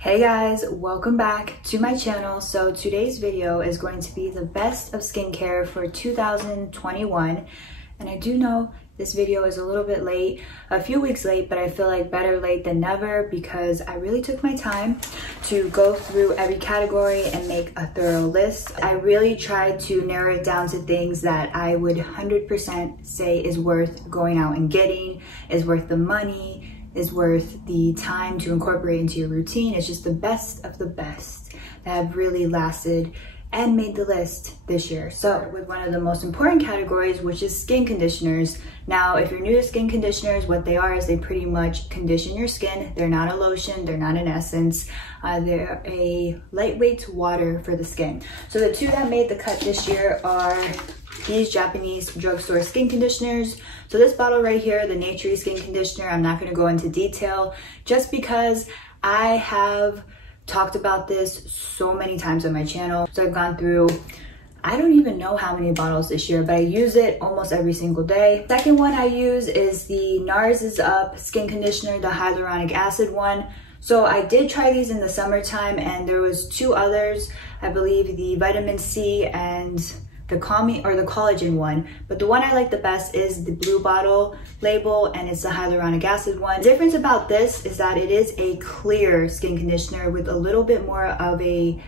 Hey guys, welcome back to my channel. So today's video is going to be the best of skincare for 2021. And I do know this video is a little bit late, a few weeks late, but I feel like better late than never because I really took my time to go through every category and make a thorough list. I really tried to narrow it down to things that I would 100% say is worth going out and getting, is worth the money, is worth the time to incorporate into your routine. It's just the best of the best that have really lasted and made the list this year. So with one of the most important categories, which is skin conditioners. Now, if you're new to skin conditioners, what they are is they pretty much condition your skin. They're not a lotion, they're not an essence. They're a lightweight water for the skin. So the two that made the cut this year are these Japanese drugstore skin conditioners. So this bottle right here, the Naturie skin conditioner, I'm not gonna go into detail just because I have talked about this so many times on my channel. So I've gone through, I don't even know how many bottles this year, but I use it almost every single day. Second one I use is the Naris is Up skin conditioner, the hyaluronic acid one. So I did try these in the summertime and there was two others, I believe the vitamin C and the collagen one, but the one I like the best is the blue bottle label and it's the hyaluronic acid one. The difference about this is that it is a clear skin conditioner with a little bit more of a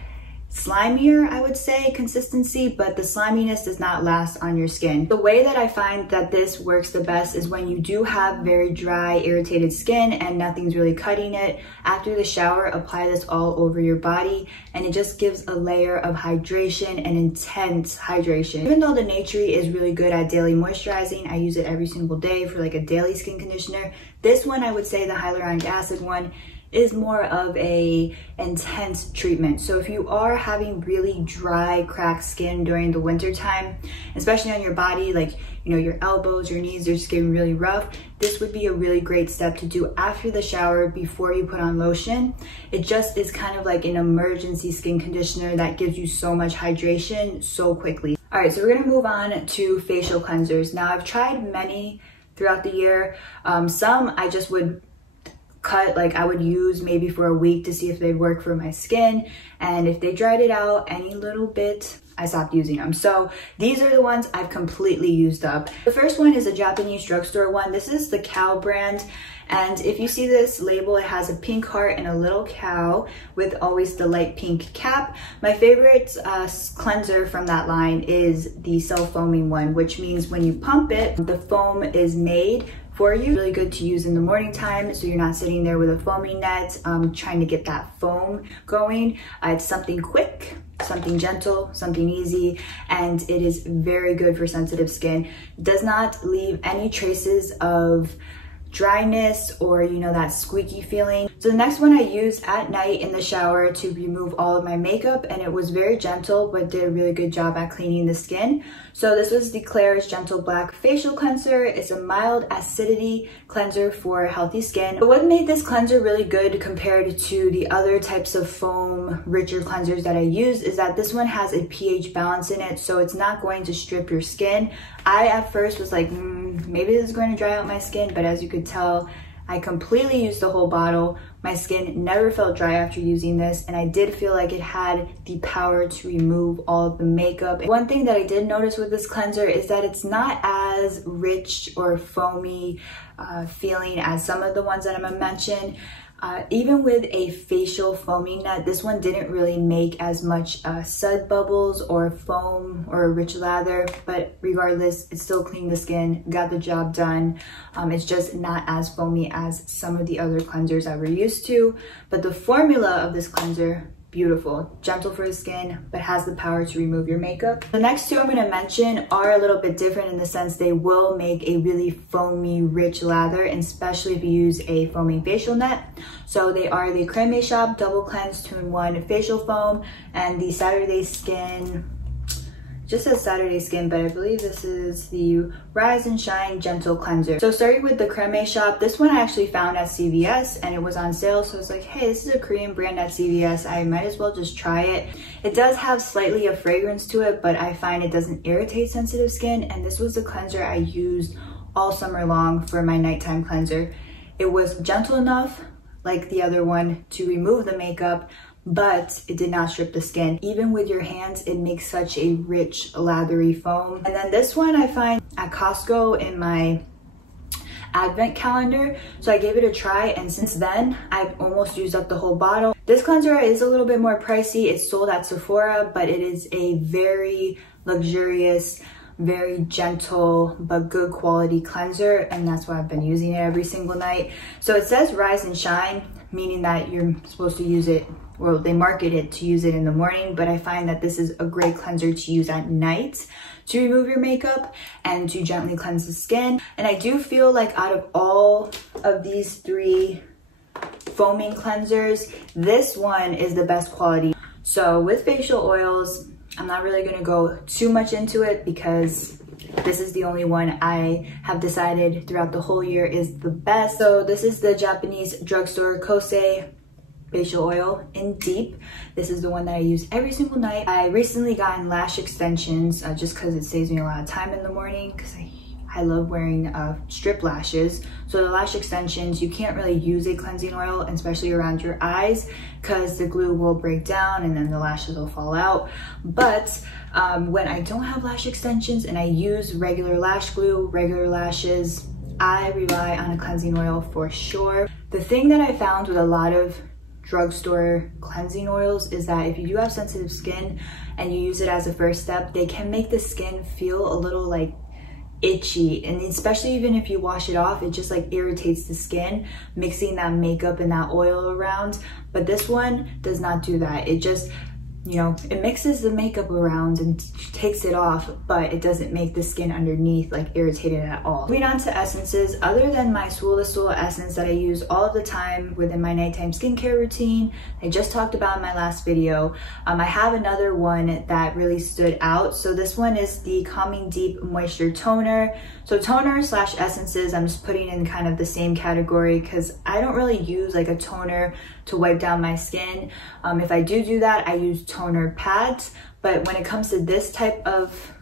slimier, I would say, consistency, but the sliminess does not last on your skin. The way that I find that this works the best is when you do have very dry, irritated skin and nothing's really cutting it. After the shower, apply this all over your body and it just gives a layer of hydration and intense hydration. Even though the Naturie is really good at daily moisturizing, I use it every single day for like a daily skin conditioner. This one, I would say the hyaluronic acid one, is more of a intense treatment. So if you are having really dry, cracked skin during the winter time, especially on your body, like, you know, your elbows, your knees are just getting really rough, this would be a really great step to do after the shower before you put on lotion. It just is kind of like an emergency skin conditioner that gives you so much hydration so quickly. All right, so we're gonna move on to facial cleansers. Now I've tried many throughout the year. Some I just would cut, like I would use maybe for a week to see if they'd work for my skin, and if they dried it out any little bit, I stopped using them. So these are the ones I've completely used up. The first one is a Japanese drugstore one. This is the Cow brand, and if you see this label, it has a pink heart and a little cow with always the light pink cap. My favorite cleanser from that line is the self-foaming one, which means when you pump it, the foam is made for you. Really good to use in the morning time, so you're not sitting there with a foaming net trying to get that foam going. It's something quick, something gentle, something easy, and it is very good for sensitive skin. It does not leave any traces of dryness or, you know, that squeaky feeling. So the next one I used at night in the shower to remove all of my makeup, and it was very gentle but did a really good job at cleaning the skin. So this was the Klairs Gentle Black Facial Cleanser. It's a mild acidity cleanser for healthy skin. But what made this cleanser really good compared to the other types of foam richer cleansers that I use is that this one has a pH balance in it, so it's not going to strip your skin. I at first was like, maybe this is going to dry out my skin, but as you could tell, I completely used the whole bottle. My skin never felt dry after using this, and I did feel like it had the power to remove all of the makeup. One thing that I did notice with this cleanser is that it's not as rich or foamy feeling as some of the ones that I'm gonna mention. Even with a facial foaming net, this one didn't really make as much sud bubbles or foam or a rich lather, but regardless, it still cleaned the skin, got the job done. It's just not as foamy as some of the other cleansers that we're used to, but the formula of this cleanser, beautiful, gentle for the skin, but has the power to remove your makeup. The next two I'm going to mention are a little bit different in the sense they will make a really foamy, rich lather, especially if you use a foaming facial net. So they are the Creme Shop Double Cleanse 2-in-1 Facial Foam and the Saturday Skin, just says Saturday Skin, but I believe this is the Rise and Shine Gentle Cleanser. So starting with the Creme Shop, this one I actually found at CVS and it was on sale, so I was like, hey, this is a Korean brand at CVS, I might as well just try it. It does have slightly a fragrance to it, but I find it doesn't irritate sensitive skin, and this was the cleanser I used all summer long for my nighttime cleanser. It was gentle enough, like the other one to remove the makeup, but it did not strip the skin. Even with your hands, it makes such a rich, lathery foam. And then this one I find at Costco in my advent calendar, so I gave it a try, and since then I've almost used up the whole bottle. This cleanser is a little bit more pricey. It's sold at Sephora, but it is a very luxurious, very gentle but good quality cleanser, and that's why I've been using it every single night. So it says rise and shine, meaning that you're supposed to use it, well, they market it to use it in the morning, but I find that this is a great cleanser to use at night to remove your makeup and to gently cleanse the skin. And I do feel like out of all of these three foaming cleansers, this one is the best quality. So with facial oils, I'm not really going to go too much into it because this is the only one I have decided throughout the whole year is the best. So this is the Japanese drugstore Kose facial oil in Deep. This is the one that I use every single night. I recently gotten lash extensions just because it saves me a lot of time in the morning, because I love wearing strip lashes. So the lash extensions, you can't really use a cleansing oil, especially around your eyes, because the glue will break down and then the lashes will fall out. But when I don't have lash extensions and I use regular lash glue, regular lashes, I rely on a cleansing oil for sure. The thing that I found with a lot of drugstore cleansing oils is that if you do have sensitive skin and you use it as a first step, they can make the skin feel a little like itchy, and especially even if you wash it off, it just like irritates the skin, mixing that makeup and that oil around. But this one does not do that. It just, you know, it mixes the makeup around and takes it off, but it doesn't make the skin underneath like irritated at all. Moving on to essences, other than my sulwhasoo essence that I use all of the time within my nighttime skincare routine, I just talked about in my last video, I have another one that really stood out. So this one is the Calming Deep Moisture Toner. So toner slash essences, I'm just putting in kind of the same category because I don't really use like a toner to wipe down my skin. If I do that, I use toner pads. But when it comes to this type of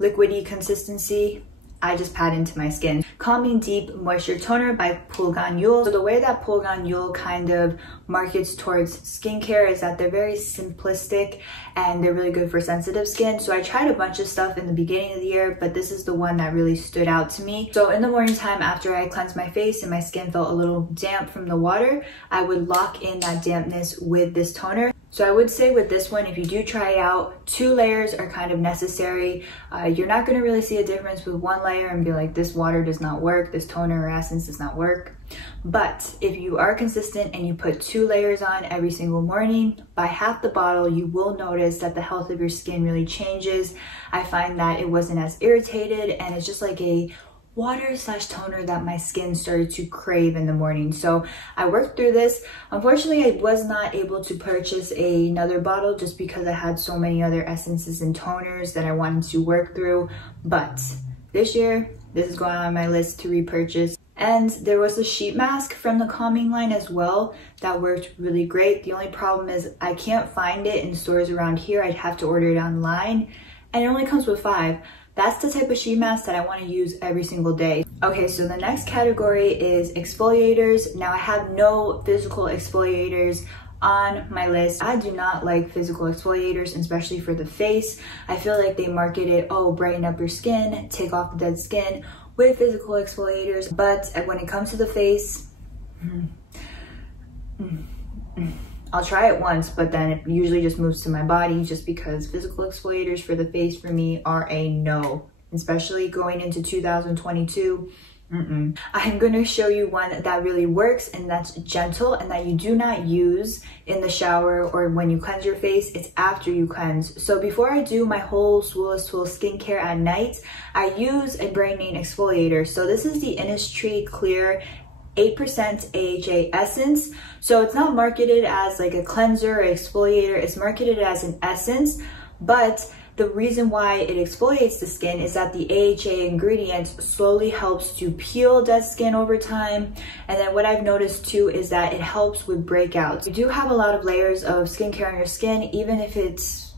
liquidy consistency, I just pat into my skin. Calming Deep Moisture Toner by Pyunkang. So the way that Pyunkang kind of markets towards skincare is that they're very simplistic and they're really good for sensitive skin. So I tried a bunch of stuff in the beginning of the year, but this is the one that really stood out to me. So in the morning time, after I cleansed my face and my skin felt a little damp from the water, I would lock in that dampness with this toner. So I would say with this one, if you do try it out, 2 layers are kind of necessary. You're not going to really see a difference with 1 layer and be like, this water does not work, this toner or essence does not work. But if you are consistent and you put 2 layers on every single morning, by half the bottle, you will notice that the health of your skin really changes. I find that it wasn't as irritated, and it's just like a water slash toner that my skin started to crave in the morning. So I worked through this. Unfortunately, I was not able to purchase another bottle just because I had so many other essences and toners that I wanted to work through. But this year, this is going on my list to repurchase. And there was a sheet mask from the Calming line as well that worked really great. The only problem is I can't find it in stores around here. I'd have to order it online, and it only comes with 5. That's the type of sheet mask that I want to use every single day. Okay, so the next category is exfoliators. Now I have no physical exfoliators on my list. I do not like physical exfoliators, especially for the face. I feel like they market it, oh, brighten up your skin, take off the dead skin with physical exfoliators. But when it comes to the face, I'll try it once, but then it usually just moves to my body, just because physical exfoliators for the face for me are a no, especially going into 2022. I'm going to show you one that really works, and that's gentle, and that you do not use in the shower or when you cleanse your face. It's after you cleanse. So before I do my whole sulwhasoo skincare at night, I use a brightening exfoliator. So this is the Innisfree Clear 8% AHA essence. So it's not marketed as like a cleanser or exfoliator, it's marketed as an essence, but the reason why it exfoliates the skin is that the AHA ingredient slowly helps to peel dead skin over time. And then what I've noticed too is that it helps with breakouts. You do have a lot of layers of skincare on your skin, even if it's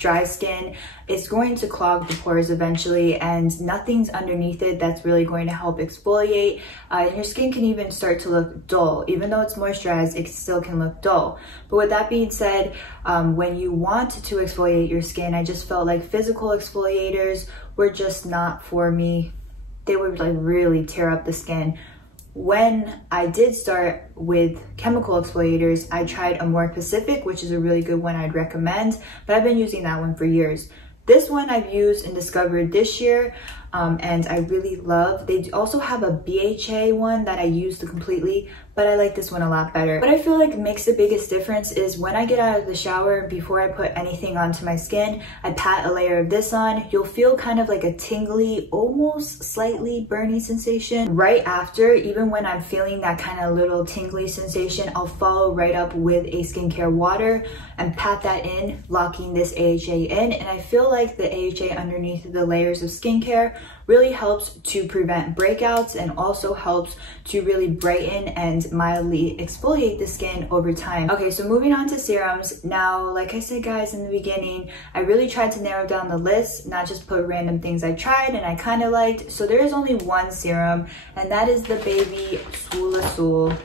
dry skin, it's going to clog the pores eventually, and nothing's underneath it that's really going to help exfoliate. Your skin can even start to look dull. Even though it's moisturized, it still can look dull. But with that being said, when you want to exfoliate your skin, I just felt like physical exfoliators were just not for me. They would like really tear up the skin. When I did start with chemical exfoliators, I tried a more Pacific, which is a really good one I'd recommend, but I've been using that one for years. This one I've used and discovered this year, and I really love. They also have a BHA one that I used completely, but I like this one a lot better. What I feel like makes the biggest difference is when I get out of the shower, before I put anything onto my skin, I pat a layer of this on. You'll feel kind of like a tingly, almost slightly burny sensation. Right after, even when I'm feeling that kind of little tingly sensation, I'll follow right up with a skincare water and pat that in, locking this AHA in. And I feel like the AHA underneath the layers of skincare really helps to prevent breakouts and also helps to really brighten and mildly exfoliate the skin over time. Okay, so moving on to serums. Now, like I said guys in the beginning, I really tried to narrow down the list, not just put random things I tried and I kind of liked. So there is only one serum, and that is the baby sulwhasoo.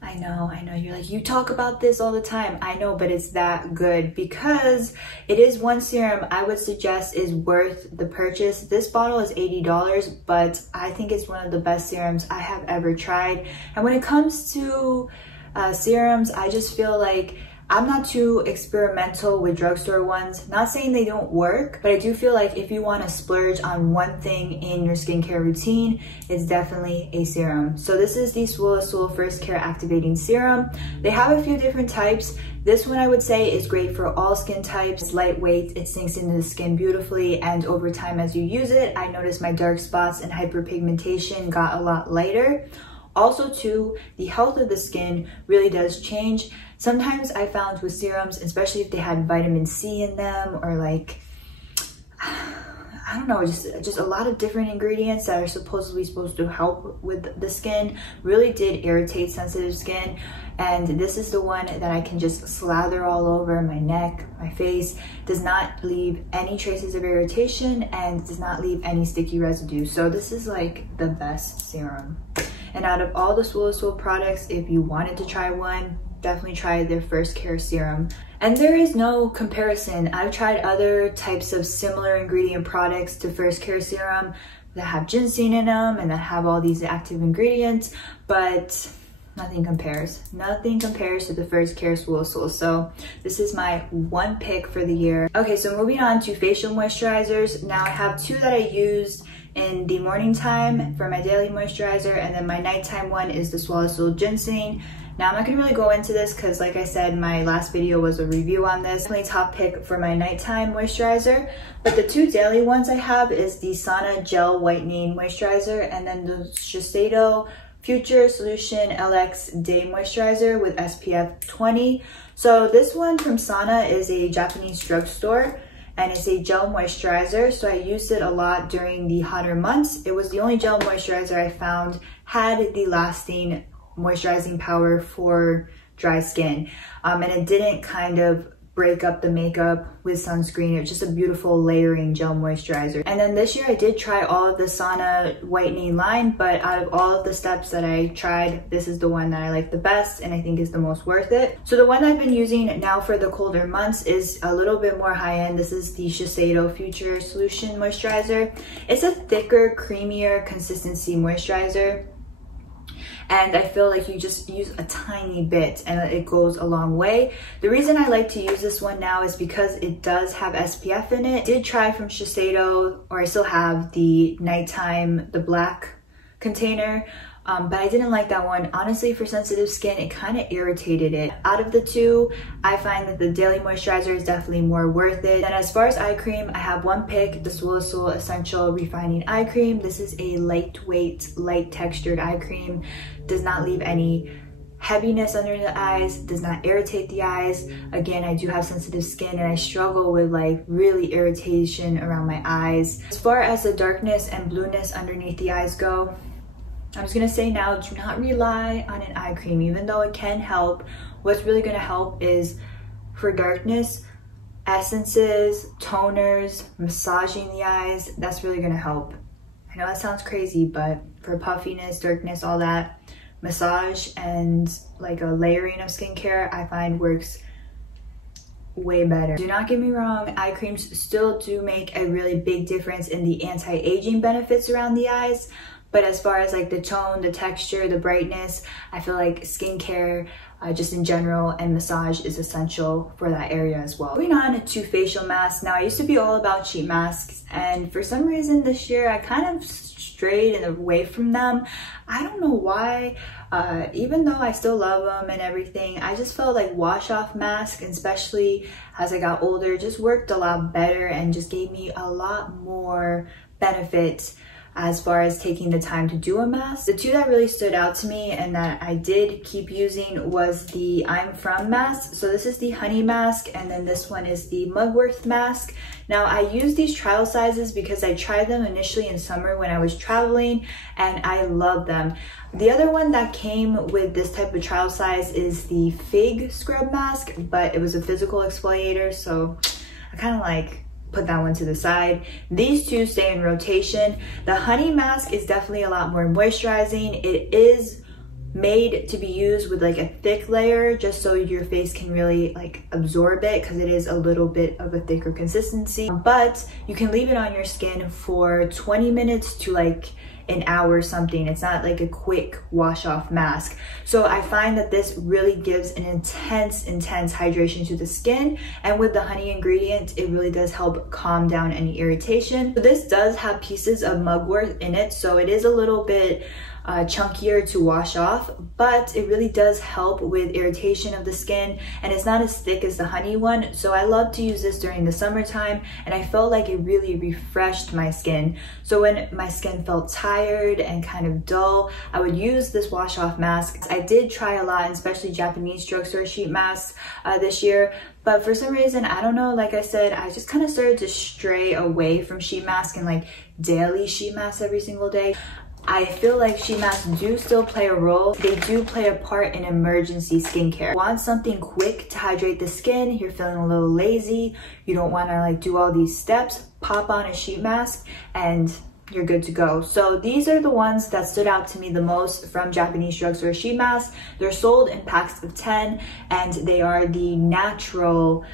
I know, you're like, you talk about this all the time. I know, but it's that good because it is one serum I would suggest is worth the purchase. This bottle is $80, but I think it's one of the best serums I have ever tried. And when it comes to serums, I just feel like I'm not too experimental with drugstore ones. Not saying they don't work, but I do feel like if you want to splurge on one thing in your skincare routine, it's definitely a serum. So this is the sulwhasoo First Care Activating Serum. They have a few different types. This one I would say is great for all skin types. It's lightweight, it sinks into the skin beautifully, and over time as you use it, I noticed my dark spots and hyperpigmentation got a lot lighter. Also too, the health of the skin really does change. Sometimes I found with serums, especially if they had vitamin C in them or like, I don't know, just a lot of different ingredients that are supposedly supposed to help with the skin, really did irritate sensitive skin. And this is the one that I can just slather all over my neck, my face, does not leave any traces of irritation and does not leave any sticky residue. So this is like the best serum. And out of all the sulwhasoo products, if you wanted to try one, definitely try their First Care serum. And there is no comparison. I've tried other types of similar ingredient products to First Care serum that have ginseng in them and that have all these active ingredients, but nothing compares. Nothing compares to the First Care sulwhasoo. So this is my one pick for the year. Okay, so moving on to facial moisturizers. Now I have two that I used in the morning time for my daily moisturizer, and then my nighttime one is the sulwhasoo ginseng. Now I'm not gonna really go into this because like I said, my last video was a review on this. Definitely top pick for my nighttime moisturizer. But the two daily ones I have is the Sana Gel Whitening Moisturizer and then the Shiseido Future Solution LX Day Moisturizer with SPF 20. So this one from Sana is a Japanese drugstore and it's a gel moisturizer. So I used it a lot during the hotter months. It was the only gel moisturizer I found had the lasting moisturizing power for dry skin, and it didn't kind of break up the makeup with sunscreen. It was just a beautiful layering gel moisturizer. And then this year I did try all of the Sana whitening line, but out of all of the steps that I tried, this is the one that I like the best and I think is the most worth it. So the one I've been using now for the colder months is a little bit more high-end. This is the Shiseido Future Solution Moisturizer. It's a thicker, creamier consistency moisturizer. And I feel like you just use a tiny bit and it goes a long way. The reason I like to use this one now is because it does have SPF in it. I did try from Shiseido, or I still have the nighttime, the black container, but I didn't like that one. Honestly, for sensitive skin, it kind of irritated it. Out of the two, I find that the daily moisturizer is definitely more worth it. And as far as eye cream, I have one pick, the sulwhasoo Essential Refining Eye Cream. This is a lightweight, light textured eye cream. Does not leave any heaviness under the eyes, does not irritate the eyes. Again, I do have sensitive skin and I struggle with like really irritation around my eyes. As far as the darkness and blueness underneath the eyes go, I'm just gonna say now, do not rely on an eye cream, even though it can help. What's really gonna help is for darkness, essences, toners, massaging the eyes, that's really gonna help. I know that sounds crazy, but for puffiness, darkness, all that, massage and like a layering of skincare I find works way better. Do not get me wrong, eye creams still do make a really big difference in the anti-aging benefits around the eyes, but as far as like the tone, the texture, the brightness, I feel like skincare just in general and massage is essential for that area as well. Moving on to facial masks. Now I used to be all about sheet masks, and for some reason this year I kind of strayed away from them. I don't know why. Even though I still love them and everything, I just felt like wash off masks, especially as I got older, just worked a lot better and just gave me a lot more benefits as far as taking the time to do a mask. The two that really stood out to me and that I did keep using was the I'm From mask. So this is the honey mask, and then this one is the mugwort mask. Now I use these trial sizes because I tried them initially in summer when I was traveling and I love them. The other one that came with this type of trial size is the fig scrub mask, but it was a physical exfoliator, so I kind of like put that one to the side. These two stay in rotation. The honey mask is definitely a lot more moisturizing. It is made to be used with like a thick layer just so your face can really like absorb it, because it is a little bit of a thicker consistency, but you can leave it on your skin for 20 minutes to like an hour or something. It's not like a quick wash off mask. So I find that this really gives an intense hydration to the skin, and with the honey ingredient it really does help calm down any irritation. So this does have pieces of mugwort in it, so it is a little bit chunkier to wash off, but it really does help with irritation of the skin, and it's not as thick as the honey one. So I love to use this during the summertime, and I felt like it really refreshed my skin. So when my skin felt tired and kind of dull, I would use this wash off mask. I did try a lot, especially Japanese drugstore sheet masks this year, but for some reason, I don't know, like I said, I just kind of started to stray away from sheet masks and like daily sheet masks every single day. I feel like sheet masks do still play a role. They do play a part in emergency skincare. Want something quick to hydrate the skin, you're feeling a little lazy, you don't want to like do all these steps, pop on a sheet mask and you're good to go. So these are the ones that stood out to me the most from Japanese drugstore sheet masks. They're sold in packs of 10, and they are the natural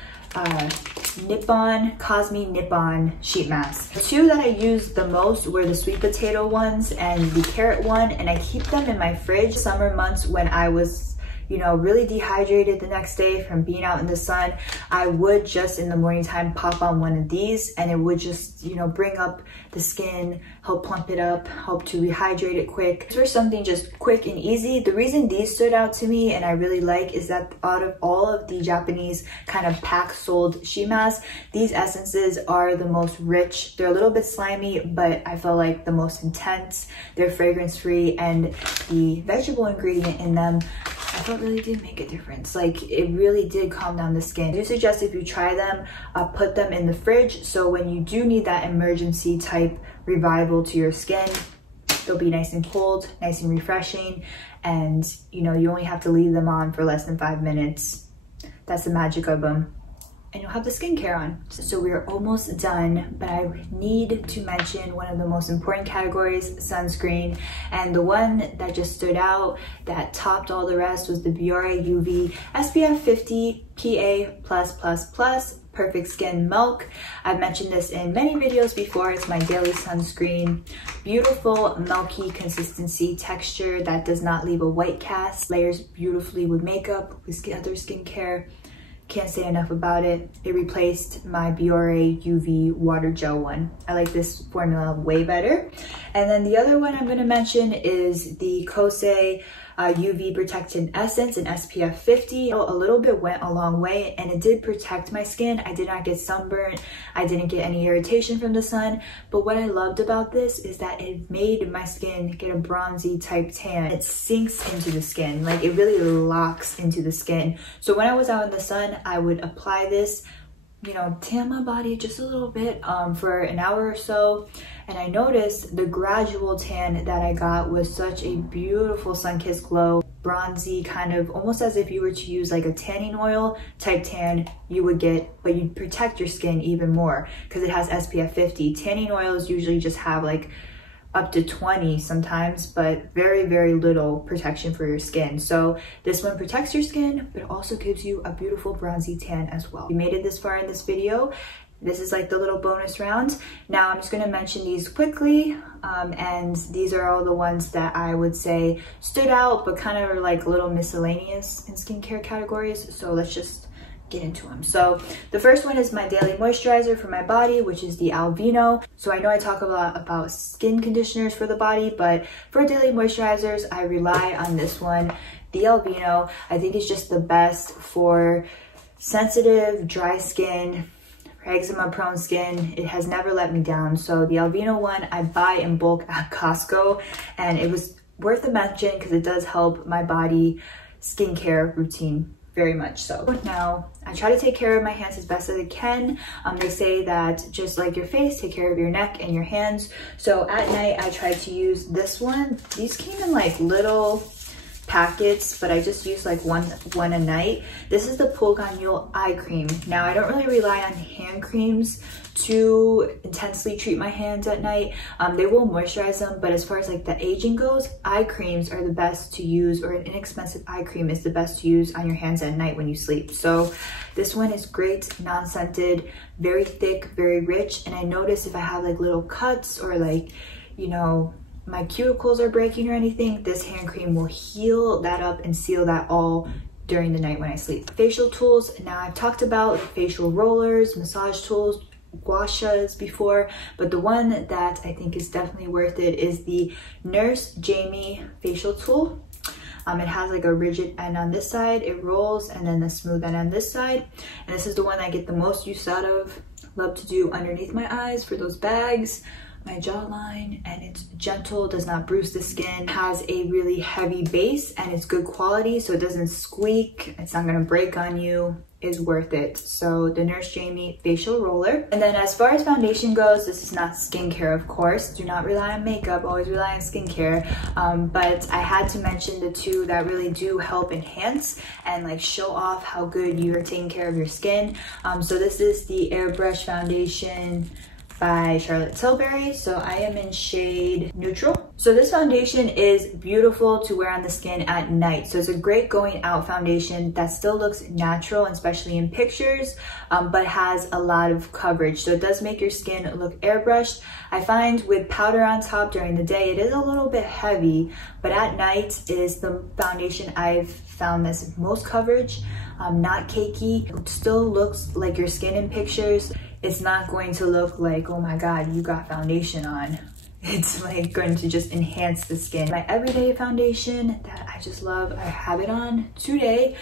cosme nippon sheet masks. The two that I used the most were the sweet potato ones and the carrot one, and I keep them in my fridge. Summer months when I was, you know, really dehydrated the next day from being out in the sun, I would just in the morning time pop on one of these, and it would just, you know, bring up the skin, help plump it up, help to rehydrate it quick. For something just quick and easy. The reason these stood out to me and I really like is that out of all of the Japanese kind of pack sold sheet masks, these essences are the most rich. They're a little bit slimy, but I feel like the most intense. They're fragrance free, and the vegetable ingredient in them I felt really did make a difference. Like it really did calm down the skin. I do suggest if you try them, put them in the fridge, so when you do need that emergency type revival to your skin, they'll be nice and cold, nice and refreshing, and you know, you only have to leave them on for less than 5 minutes. That's the magic of them. And you'll have the skincare on. So we're almost done, but I need to mention one of the most important categories, sunscreen. And the one that just stood out, that topped all the rest, was the Biore UV SPF 50 PA+++, Perfect Skin Milk. I've mentioned this in many videos before. It's my daily sunscreen. Beautiful milky consistency, texture that does not leave a white cast. Layers beautifully with makeup, with other skincare. Can't say enough about it. It replaced my Biore UV water gel one. I like this formula way better. And then the other one I'm going to mention is the Kose UV Protectant Essence in SPF 50. A little bit went a long way, and it did protect my skin. I did not get sunburnt. I didn't get any irritation from the sun. But what I loved about this is that it made my skin get a bronzy type tan. It sinks into the skin. Like it really locks into the skin. So when I was out in the sun, I would apply this, you know, tan my body just a little bit for an hour or so, and I noticed the gradual tan that I got was such a beautiful sun-kissed glow. bronzy kind of, almost as if you were to use like a tanning oil type tan you would get, but you'd protect your skin even more because it has SPF 50. Tanning oils usually just have like up to 20 sometimes, but very, very little protection for your skin. So this one protects your skin, but it also gives you a beautiful bronzy tan as well. You made it this far in this video. This is like the little bonus round. Now I'm just gonna mention these quickly, and these are all the ones that I would say stood out, but kind of are like little miscellaneous in skincare categories. So let's just get into them. So the first one is my daily moisturizer for my body, which is the Aveeno. So I know I talk a lot about skin conditioners for the body, but for daily moisturizers, I rely on this one, the Aveeno. I think it's just the best for sensitive, dry skin, eczema prone skin. It has never let me down. So the Aveeno one I buy in bulk at Costco, and it was worth the mention because it does help my body skincare routine very much so. Now I try to take care of my hands as best as I can. They say that just like your face, take care of your neck and your hands. So at night I try to use this one. These came in like little packets, but I just use like one a night. This is the pyunkang eye cream. Now I don't really rely on hand creams to intensely treat my hands at night. They will moisturize them, but as far as like the aging goes, eye creams are the best to use, or an inexpensive eye cream is the best to use on your hands at night when you sleep. So this one is great, non-scented, very thick, very rich. And I notice if I have like little cuts or like, you know, my cuticles are breaking or anything, this hand cream will heal that up and seal that all during the night when I sleep. Facial tools. Now I've talked about facial rollers, massage tools, gua shas before, but the one that I think is definitely worth it is the Nurse Jamie facial tool. It has like a rigid end on this side, it rolls, and then the smooth end on this side. And this is the one I get the most use out of. Love to do underneath my eyes for those bags, my jawline, and it's gentle, does not bruise the skin, has a really heavy base, and it's good quality, so it doesn't squeak, it's not gonna break on you, is worth it. So the Nurse Jamie facial roller. And then as far as foundation goes, this is not skincare, of course. Do not rely on makeup, always rely on skincare. But I had to mention the two that really do help enhance and like show off how good you are taking care of your skin. So this is the Airbrush foundation by Charlotte Tilbury. So I am in shade Neutral. So this foundation is beautiful to wear on the skin at night. So it's a great going out foundation that still looks natural, especially in pictures, but has a lot of coverage. So it does make your skin look airbrushed. I find with powder on top during the day, it is a little bit heavy, but at night is the foundation I've found that's most coverage, not cakey. It still looks like your skin in pictures. It's not going to look like, oh my God, you got foundation on. It's like going to just enhance the skin. My everyday foundation that I just love, I have it on today,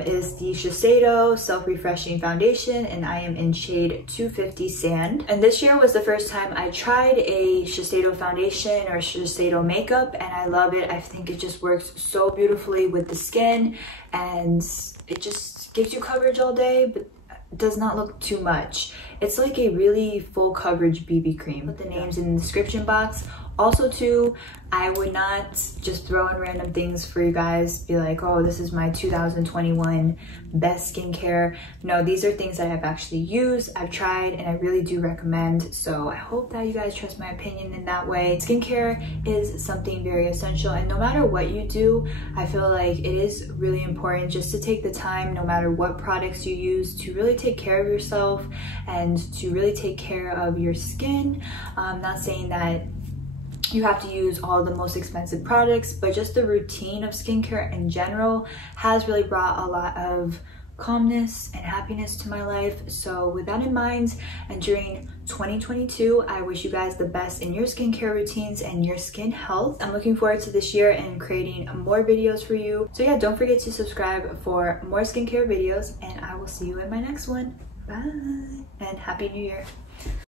is the Shiseido Self-Refreshing Foundation, and I am in shade 250 Sand. And this year was the first time I tried a Shiseido foundation or Shiseido makeup, and I love it. I think it just works so beautifully with the skin, and it just gives you coverage all day, but does not look too much. It's like a really full coverage BB cream. Put the names in the description box. Also too, I would not just throw in random things for you guys, be like, oh, this is my 2021 best skincare. No, these are things that I've actually used, I've tried, and I really do recommend. So I hope that you guys trust my opinion in that way. Skincare is something very essential, and no matter what you do, I feel like it is really important just to take the time, no matter what products you use, to really take care of yourself and to really take care of your skin. I'm not saying that you have to use all the most expensive products, but just the routine of skincare in general has really brought a lot of calmness and happiness to my life. So with that in mind, entering 2022, I wish you guys the best in your skincare routines and your skin health. I'm looking forward to this year and creating more videos for you. So yeah, don't forget to subscribe for more skincare videos, and I will see you in my next one. Bye, and Happy New Year.